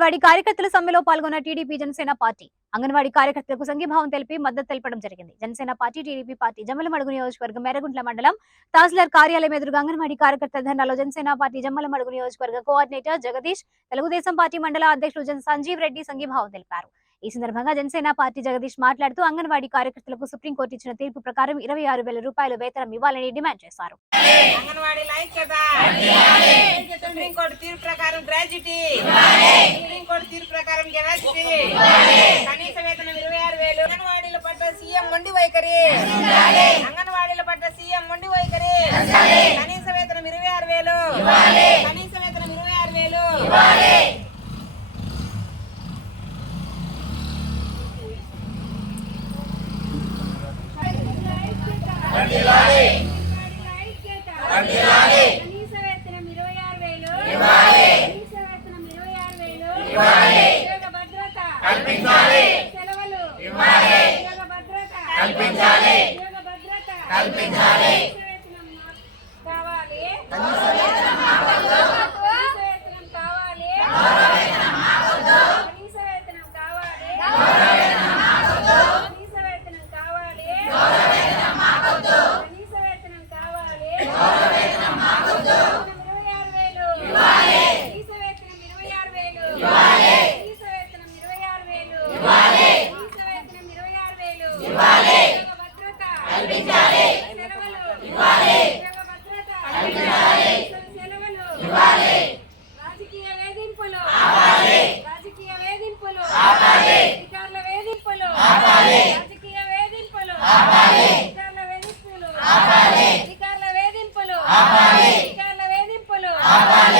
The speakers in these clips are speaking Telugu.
అంగన్వాడీ కార్యకర్తల సమ్మెలో పాల్గొన్న టీడీపీ జనసేన పార్టీ. అంగన్వాడీ కార్యకర్తలకు సంఘీభావం తెలిపి మద్దతు తెలపడం జరిగింది. Janasena party TDP party Jammalamadugu నియోజకవర్గం మేరగుంట్ల మండలం తహసీల్దార్ కార్యాలయం ఎదురుగా అంగన్వాడీ కార్యకర్తల ధర్నాలో జనసేన పార్టీ జమ్మలమడుగు నియోజకవర్గ కోఆర్డినేటర్ జగదీష్ తెలుగుదేశం పార్టీ మండల అధ్యక్షుడు జన సంజీవ్ రెడ్డి సంఘీభావం తెలిపారు. ఈ సందర్భంగా జనసేన పార్టీ జగదీష్ మాట్లాడుతూ అంగన్వాడీ కార్యకర్తలకు సుప్రీంకోర్టు ఇచ్చిన తీర్పు ప్రకారం ఇరవై ఆరు వేల రూపాయలు వేతనం ఇవ్వాలని డిమాండ్ చేశారు. అంగన్వాడీ ఐక్యత సుప్రీంకోర్టు తీర్పు ప్రకారం గ్రాడ్యుటీ. సుప్రీంకోర్టు తీర్పు ప్రకారం గ్రాడ్యుటీ కనీస వేతనం ఇరవై ఆరు వేలు. అంగన్వాడీల పట్ల సీఎం మొండి వైఖరి. అంగన్వాడీల పట్ల సీఎం మొండి వైఖరి. కనీస వేతనం ఇరవై ఆరు వేలు. కనీస వేతనం ఇరవై ఆరు వేలు. Tranquila. అధికారుల వేధింపులు. అధికారుల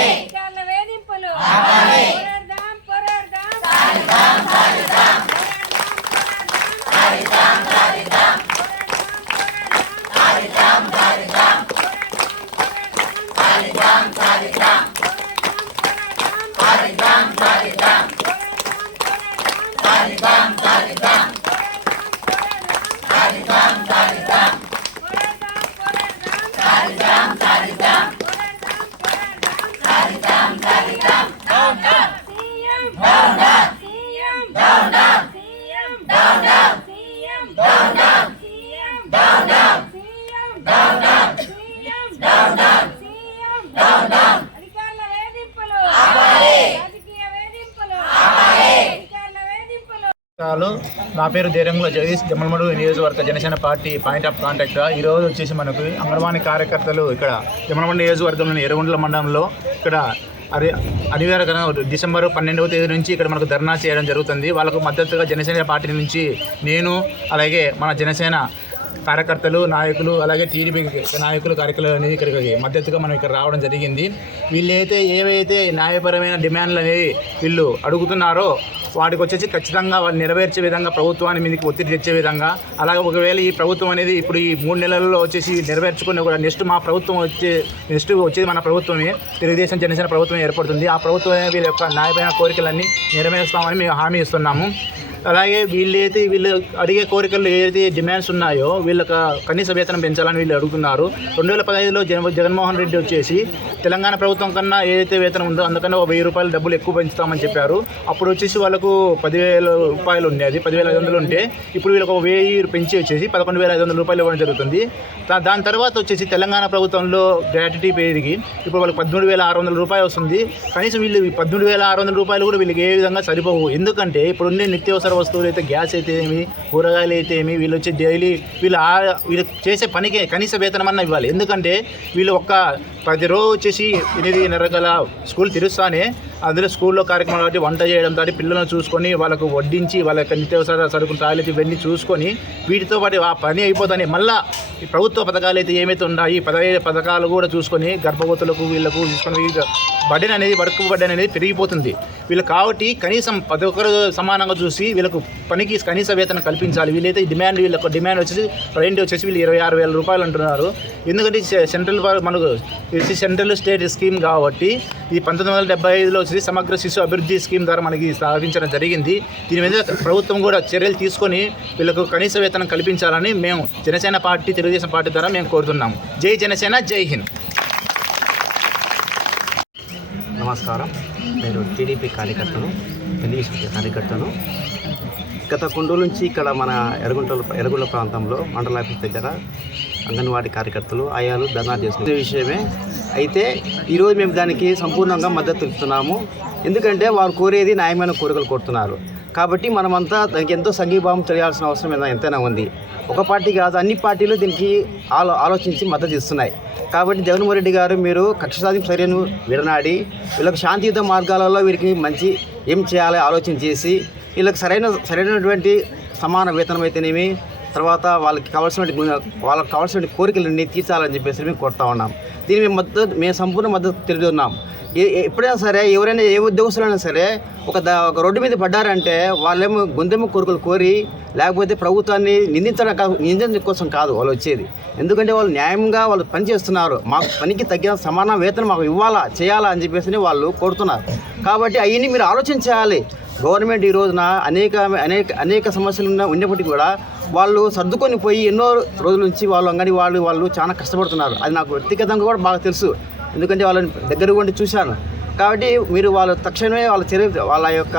నా పేరు దేరంగుల జగదీష్. జమ్మలమడు నియోజకవర్గ Janasena party point of contact. ఈ రోజు వచ్చేసి మనకు అంగన్వాడీ కార్యకర్తలు ఇక్కడ జమ్మలమడు నియోజకవర్గంలోని ఎర్రగుండ్ల మండలంలో ఇక్కడ అది అనివార్యంగా డిసెంబర్ పన్నెండవ తేదీ నుంచి ఇక్కడ మనకు ధర్నా చేయడం జరుగుతుంది. వాళ్ళకు మద్దతుగా జనసేన పార్టీ నుంచి నేను అలాగే మన జనసేన కార్యకర్తలు నాయకులు అలాగే టీడీపీ నాయకులు కార్యకర్తలు అనేది ఇక్కడికి మద్దతుగా మనం ఇక్కడ రావడం జరిగింది. వీళ్ళైతే ఏవైతే న్యాయపరమైన డిమాండ్లు అనేవి వీళ్ళు అడుగుతున్నారో వాటికి వచ్చేసి ఖచ్చితంగా వాళ్ళు నెరవేర్చే విధంగా ప్రభుత్వాన్ని మీదకి ఒత్తిడి తెచ్చే విధంగా అలాగే ఒకవేళ ఈ ప్రభుత్వం అనేది ఇప్పుడు ఈ మూడు నెలల్లో వచ్చేసి నెరవేర్చుకునే కూడా నెక్స్ట్ మా ప్రభుత్వం వచ్చే నెక్స్ట్ వచ్చేది మన ప్రభుత్వమే తెలుగుదేశం జనసేన ప్రభుత్వం ఏర్పడుతుంది. ఆ ప్రభుత్వం వీళ్ళ యొక్క న్యాయపరమైన కోరికలన్నీ నెరవేరుస్తామని మేము హామీ ఇస్తున్నాము. అలాగే వీళ్ళైతే వీళ్ళు అడిగే కోరికలు ఏదైతే డిమాండ్స్ ఉన్నాయో వీళ్ళకి కనీస వేతనం పెంచాలని వీళ్ళు అడుగుతున్నారు. రెండు వేల పదహైదులో జగన్ జగన్మోహన్ రెడ్డి వచ్చేసి తెలంగాణ ప్రభుత్వం కన్నా ఏదైతే వేతనం ఉందో అందుకనే ఒక వెయ్యి రూపాయలు డబ్బులు ఎక్కువ పెంచుతామని చెప్పారు. అప్పుడు వచ్చేసి వాళ్ళకు పదివేల రూపాయలు ఉండేది పదివేల ఐదు వందలు ఉంటే ఇప్పుడు వీళ్ళకి ఒక వెయ్యి పెంచి వచ్చేసి పదకొండు వేల ఐదు వందల రూపాయలు ఇవ్వడం జరుగుతుంది. దాని తర్వాత వచ్చేసి తెలంగాణ ప్రభుత్వంలో గ్రాట్యుటీ పెరిగి ఇప్పుడు వాళ్ళకి పదమూడు వేల ఆరు వందల రూపాయలు వస్తుంది. కనీసం వీళ్ళు ఈ పదమూడు వేల ఆరు వందల రూపాయలు కూడా వీళ్ళకి ఏ విధంగా సరిపోవు. ఎందుకంటే ఇప్పుడు ఉండే నిత్యావసర వస్తువులు అయితే గ్యాస్ అయితే ఏమి కూరగాయలు అయితే ఏమి వీళ్ళు వచ్చి డైలీ వీళ్ళు ఆ- వీళ్ళు చేసే పనికి కనీస వేతనం అన్న ఇవ్వాలి. ఎందుకంటే వీళ్ళు ఒక్క ప్రతిరోజు వచ్చేసి ఎనిమిదిన్నర గల స్కూల్ తెరుస్తానే అందులో స్కూల్లో కార్యక్రమాలు కాబట్టి వంట చేయడం తోటి పిల్లలను చూసుకొని వాళ్ళకు వడ్డించి వాళ్ళ యొక్క నిత్యావసర సరుకులు టాయిలెట్ ఇవన్నీ చూసుకొని వీటితో పాటు ఆ పని అయిపోతానే. మళ్ళా ఈ ప్రభుత్వ పథకాలు అయితే ఏమైతే ఉన్నాయి పదహైదు పథకాలు కూడా చూసుకొని గర్భవతులకు వీళ్ళకు చూసుకొని వీళ్ళ అనేది వర్క్ బడ్డెన్ అనేది పెరిగిపోతుంది. వీళ్ళు కాబట్టి కనీసం ప్రతి ఒక్కరు సమానంగా చూసి వీళ్ళకు పనికి కనీస వేతనం కల్పించాలి. వీళ్ళైతే డిమాండ్ వీళ్ళ డిమాండ్ వచ్చేసి రెంట్ వచ్చేసి వీళ్ళు ఇరవై ఆరు వేల రూపాయలు అంటున్నారు. ఎందుకంటే సెంట్రల్ మనకు ఇది సెంట్రల్ స్టేట్ స్కీమ్ కాబట్టి ఈ పంతొమ్మిది వందల డెబ్బై ఐదులో వచ్చేసి సమగ్ర శిశు అభివృద్ధి స్కీమ్ ద్వారా మనకి స్థాపించడం జరిగింది. దీని మీద ప్రభుత్వం కూడా చర్యలు తీసుకొని వీళ్ళకు కనీస వేతనం కల్పించాలని మేము జనసేన పార్టీ తెలుగుదేశం పార్టీ ద్వారా మేము కోరుతున్నాము. జై జనసేన జై హింద్. నమస్కారం. నేను టీడీపీ కార్యకర్తను తెలుగుదేశం కార్యకర్తను. గత కొండూరు నుంచి ఇక్కడ మన ఎరగుంటల ఎరగుంట ప్రాంతంలో మండల ఆఫీస్ దగ్గర అంగన్వాడీ కార్యకర్తలు ఆయాలు ధర్నా చేస్తున్న విషయమే. అయితే ఈరోజు మేము దానికి సంపూర్ణంగా మద్దతు తెలుపుతున్నాము. ఎందుకంటే వారు కోరేది న్యాయమైన కోరికలు కోరుతున్నారు. కాబట్టి మనమంతా దానికి ఎంతో సంఘీభావం చేయాల్సిన అవసరం ఎంతైనా ఉంది. ఒక పార్టీ కాదు అన్ని పార్టీలు దీనికి ఆలో ఆలోచించి మద్దతు ఇస్తున్నాయి. కాబట్టి జగన్మోహన్ రెడ్డి గారు మీరు కక్ష సాధింపు చర్యను విడనాడి వీళ్ళకి శాంతియుత మార్గాలలో వీరికి మంచి ఏం చేయాలో ఆలోచన చేసి వీళ్ళకి సరైన సరైనటువంటి సమాన వేతనం అయితేనేమి తర్వాత వాళ్ళకి కావాల్సిన వాళ్ళకి కావాల్సినటువంటి కోరికలన్నీ తీర్చాలని చెప్పేసి మేము కోరుతా ఉన్నాం. దీని మేము మద్దతు మేము సంపూర్ణ మద్దతు తెలుపుతున్నాం ఏ- ఎప్పుడైనా సరే ఎవరైనా ఏ ఉద్యోగస్తులైనా సరే ఒక ద ఒక రోడ్డు మీద పడ్డారంటే వాళ్ళేమో గొంతెమ్మ కోరికలు కోరి లేకపోతే ప్రభుత్వాన్ని నిందించడం కాదు నిందించడం కోసం కాదు వాళ్ళు వచ్చేది. ఎందుకంటే వాళ్ళు న్యాయంగా వాళ్ళు పని చేస్తున్నారు మాకు పనికి తగ్గిన సమాన వేతనం మాకు ఇవ్వాలా చేయాలా అని చెప్పేసి వాళ్ళు కోరుతున్నారు. కాబట్టి అవన్నీ మీరు ఆలోచించాలి గవర్నమెంట్ ఈ రోజున అనేక అనేక అనేక సమస్యలు ఉన్న ఉన్నప్పటికీ కూడా వాళ్ళు సర్దుకొని పోయి ఎన్నో రోజుల నుంచి వాళ్ళు అంగడి వాళ్ళు వాళ్ళు చాలా కష్టపడుతున్నారు. అది నాకు వ్యక్తిగతంగా కూడా బాగా తెలుసు. ఎందుకంటే వాళ్ళని దగ్గర ఉండి చూశాను. కాబట్టి మీరు వాళ్ళు తక్షణమే వాళ్ళ చర్య వాళ్ళ యొక్క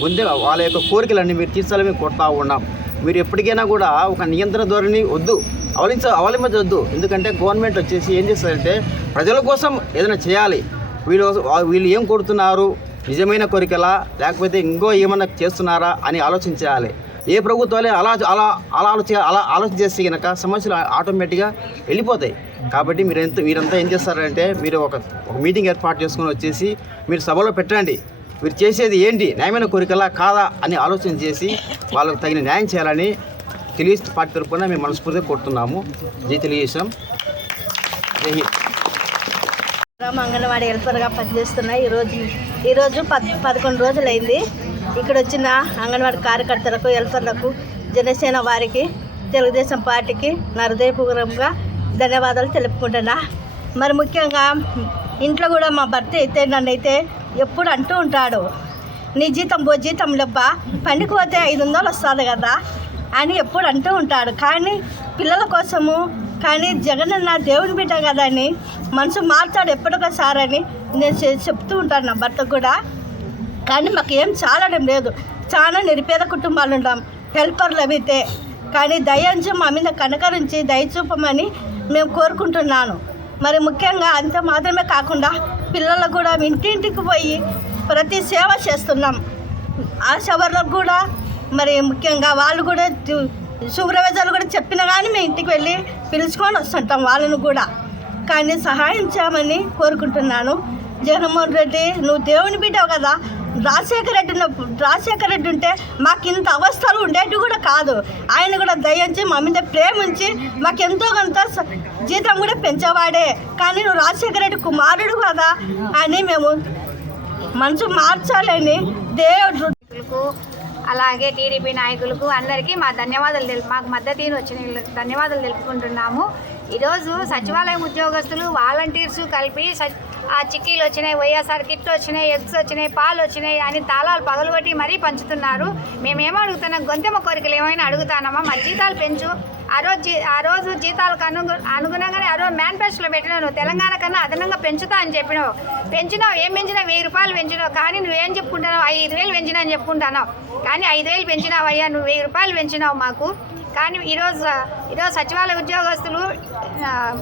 ముందే వాళ్ళ యొక్క కోరికలన్నీ మీరు తీర్చాలని మేము కొడతా ఉన్నాం. మీరు ఎప్పటికైనా కూడా ఒక నియంత్రణ ధోరణి వద్దు. అవలించ అవలంబించవద్దు. ఎందుకంటే గవర్నమెంట్ వచ్చేసి ఏం చేస్తారంటే ప్రజల కోసం ఏదైనా చేయాలి. వీళ్ళు వీళ్ళు ఏం కొడుతున్నారు నిజమైన కోరికలా? లేకపోతే ఇంకో ఏమన్నా చేస్తున్నారా? అని ఆలోచించాలి. ఏ ప్రభుత్వాలే అలా అలా అలా ఆలోచన అలా ఆలోచన చేస్తే కనుక సమస్యలు ఆటోమేటిక్గా వెళ్ళిపోతాయి కాబట్టి మీరు ఎంత మీరంతా ఏం చేస్తారంటే మీరు ఒక ఒక మీటింగ్ ఏర్పాటు చేసుకుని వచ్చేసి మీరు సభలో పెట్టండి మీరు చేసేది ఏంటి న్యాయమైన కోరికలా కాదా అని ఆలోచన చేసి వాళ్ళకు తగిన న్యాయం చేయాలని తెలుగు పార్టీ తరఫున మేము మనస్ఫూర్తిగా కోరుతున్నాము జై తెలుగుదేశం జై హింద్ అంగన్వాడీ హెల్పర్గా పనిచేస్తున్నా ఈరోజు ఈరోజు పద్ పదకొండు రోజులైంది ఇక్కడ వచ్చిన అంగన్వాడీ కార్యకర్తలకు హెల్పర్లకు జనసేన వారికి తెలుగుదేశం పార్టీకి నా హృదయపూర్వకంగా ధన్యవాదాలు తెలుపుకుంటున్నా. మరి ముఖ్యంగా ఇంట్లో కూడా మా భర్త అయితే నన్ను అయితే ఎప్పుడు అంటూ ఉంటాడు నీ జీతం బో జీతం లెబ్బ పనికి పోతే ఐదు వందలు వస్తుంది కదా అని ఎప్పుడు అంటూ ఉంటాడు. కానీ పిల్లల కోసము కానీ జగన్ నా దేవుని బిడ్డ కదా అని మనసు మార్చాడు ఎప్పటికోసారని నేను చెప్తూ ఉంటాను నా భర్త కూడా. కానీ మాకు ఏం చాలడం లేదు. చాలా నిరుపేద కుటుంబాలు ఉంటాం హెల్పర్లు అవితే. కానీ దయించి మా మీద కనకరించి దయ చూపమని మేము కోరుకుంటున్నాను. మరి ముఖ్యంగా అంత మాత్రమే కాకుండా పిల్లలకు కూడా ఇంటింటికి పోయి ప్రతి సేవ చేస్తున్నాం. ఆ వర్లకు కూడా మరి ముఖ్యంగా వాళ్ళు కూడా శుభ్రవేజాలు సూపర్వైజర్లు కూడా చెప్పినా కానీ మేము ఇంటికి వెళ్ళి పిలుచుకొని వస్తుంటాం వాళ్ళను కూడా. కానీ సహాయం చేయమని కోరుకుంటున్నాను. జగన్మోహన్ రెడ్డి నువ్వు దేవుని బిడ్డవు కదా. రాజశేఖర రెడ్డి ఉన్న- రాజశేఖర రెడ్డి ఉంటే మాకు ఇంత అవస్థలు ఉండేటివి కూడా కాదు. ఆయన కూడా దయించి మా మీద ప్రేమ ఉంచి మాకు ఎంతో కొంత జీతం కూడా పెంచేవాడే. కానీ నువ్వు రాజశేఖర రెడ్డి కుమారుడు కదా అని మేము మనసు మార్చాలని దేవుడు అలాగే టీడీపీ నాయకులకు అందరికీ మా ధన్యవాదాలు తెలుపు మాకు మద్దతు వచ్చిన ధన్యవాదాలు తెలుపుకుంటున్నాము. ఈరోజు సచివాలయం ఉద్యోగస్తులు వాలంటీర్స్ కలిపి సచ్- ఆ చిక్కీలు వచ్చినాయి వైఎస్ఆర్ కిట్లు వచ్చినాయి ఎగ్స్ వచ్చినాయి పాలు వచ్చినాయి అని తాళాలు పగలగొట్టి మరీ పంచుతున్నారు. మేమేమో అడుగుతున్నాం గొంతెమ్మ కోరికలు ఏమైనా అడుగుతానమ్మా మా జీతాలు పెంచు. ఆ రోజు జీ ఆ రోజు జీతాలకు అనుగు అనుగుణంగానే ఆ రోజు మేనిఫెస్టోలో పెట్టినావు నువ్వు తెలంగాణ కన్నా అదనంగా పెంచుతా అని చెప్పినావు. పెంచినావు ఏం పెంచినావు వెయ్యి రూపాయలు పెంచినావు కానీ నువ్వేం చెప్పుకుంటున్నావు? ఐదు వేలు పెంచినా అని చెప్పుకుంటున్నావు. కానీ ఐదు వేలు పెంచినావు అయ్యా నువ్వు వెయ్యి రూపాయలు పెంచినావు మాకు. కానీ ఈరోజు ఈరోజు సచివాలయ ఉద్యోగస్తులు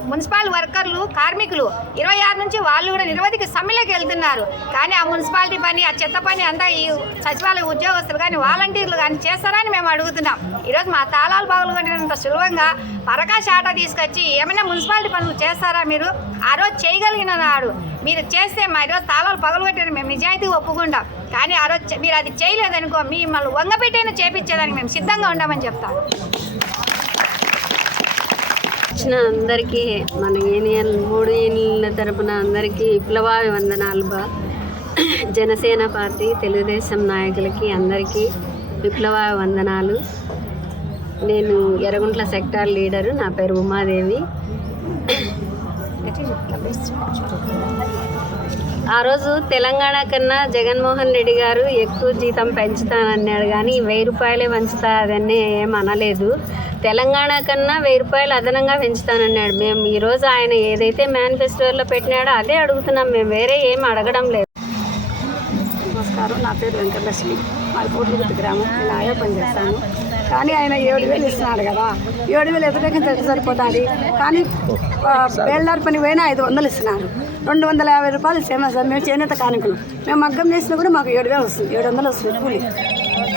మున్సిపల్ వర్కర్లు కార్మికులు ఇరవై ఆరు నుంచి వాళ్ళు కూడా నిరవధిక సమ్మెలోకి వెళ్తున్నారు. కానీ ఆ మున్సిపాలిటీ పని ఆ చెత్త పని అంతా ఈ సచివాలయ ఉద్యోగస్తులు కానీ వాలంటీర్లు కానీ చేస్తారని మేము అడుగుతున్నాం. ఈరోజు మా తాళాలు బాగులు కొట్టినంత సులభంగా పరకాశ ఆట తీసుకొచ్చి ఏమైనా మున్సిపాలిటీ పనులు చేస్తారా మీరు? ఆ రోజు చేయగలిగిన నాడు మీరు చేస్తే మా ఈరోజు తాళాలు పగలగొట్టారు మేము నిజాయితీ ఒప్పుకుంటాం. కానీ ఆ రోజు మీరు అది చేయలేదనుకో మిమ్మల్ని వంగపెట్టైనా చేపించేదానికి మేము సిద్ధంగా ఉండమని చెప్తాం. వచ్చిన అందరికీ మన యూనియన్ మూడు యూనియన్ల తరపున అందరికీ విప్లవాభి వందనాలు బా. జనసేన పార్టీ తెలుగుదేశం నాయకులకి అందరికీ విప్లవాభి వందనాలు. నేను ఎర్రగుంట్ల సెక్టార్ లీడరు నా పేరు ఉమాదేవి. ఆ రోజు తెలంగాణ కన్నా జగన్మోహన్ రెడ్డి గారు ఎక్కువ జీతం పెంచుతానన్నాడు కానీ వెయ్యి రూపాయలే పెంచుతా అదన్నీ ఏం అనలేదు. తెలంగాణ కన్నా వెయ్యి రూపాయలు అదనంగా పెంచుతానన్నాడు. మేము ఈరోజు ఆయన ఏదైతే మేనిఫెస్టోలో పెట్టినాడో అదే అడుగుతున్నాం. మేము వేరే ఏం అడగడం లేదు. నమస్కారం. నా పేరు వెంకటలక్ష్మి. మాది కోట్లగుట్టు గ్రామం. నేను ఆయా కానీ ఆయన ఏడు వేలు ఇస్తున్నాడు కదా. ఏడు వేలు ఎదురుగా సరిపోతుంది. కానీ ఆ, పని పోయినా ఐదు వందలు ఇస్తున్నారు. రెండు వందల యాభై రూపాయలు సేమ సార్ మేము చేనేత కానుకలు. మేము మగ్గం వేసినా కూడా మాకు ఏడు వేలు వస్తుంది. ఏడు వందలు వస్తుంది కూలి.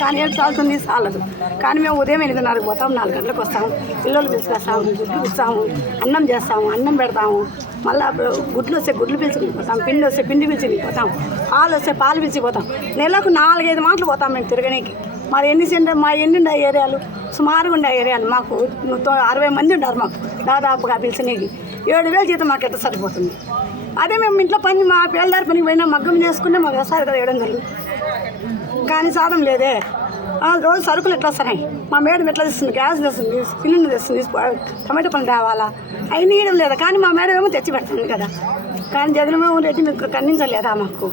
కానీ ఏడు చాలుతుంది చాలదు కానీ మేము ఉదయం ఎనిమిదిన్నరకు పోతాం నాలుగు గంటలకు వస్తాము. పిల్లలు పిలుచుకొస్తాము గుడ్లు ఇస్తాము అన్నం చేస్తాము అన్నం పెడతాము. మళ్ళీ అప్పుడు గుడ్లు వస్తే గుడ్లు పిలుచుకుని పోతాం పిండి వస్తే పిండి పిలిచి పోతాం పాలు వస్తే పాలు పిలిచి పోతాం నెలకు నాలుగైదు మాటలు పోతాం మేము తిరగనీకి. మరి ఎన్ని సెంటర్ మా ఎన్ని ఉన్నాయి ఏరియాలు? సుమారుగా ఉండే ఏరియాలు మాకు తో- అరవై మంది ఉంటారు మాకు దాదాపుగా పిలిచినకి. ఏడు వేలు జీతం మాకు ఎట్ట సరిపోతుంది? అదే మేము ఇంట్లో పని మా పిల్లదారి పనికి పోయినా మగ్గం చేసుకుంటే మాకు వస్తారు కదా వేయడం వందలు కానీ సాధం లేదే. రోజు సరుకులు ఎట్లా వస్తున్నాయి? మా మేడం ఎట్లా తెస్తుంది? గ్యాస్ తెస్తుంది సిలిండర్ తెస్తుంది టమాటో పని తేవాలా అవి నీయడం లేదా? కానీ మా మేడం ఏమో తెచ్చి పెడుతుంది కదా. కానీ జగన్మోహన్ రెడ్డి మీకు ఖండించలేదా మాకు?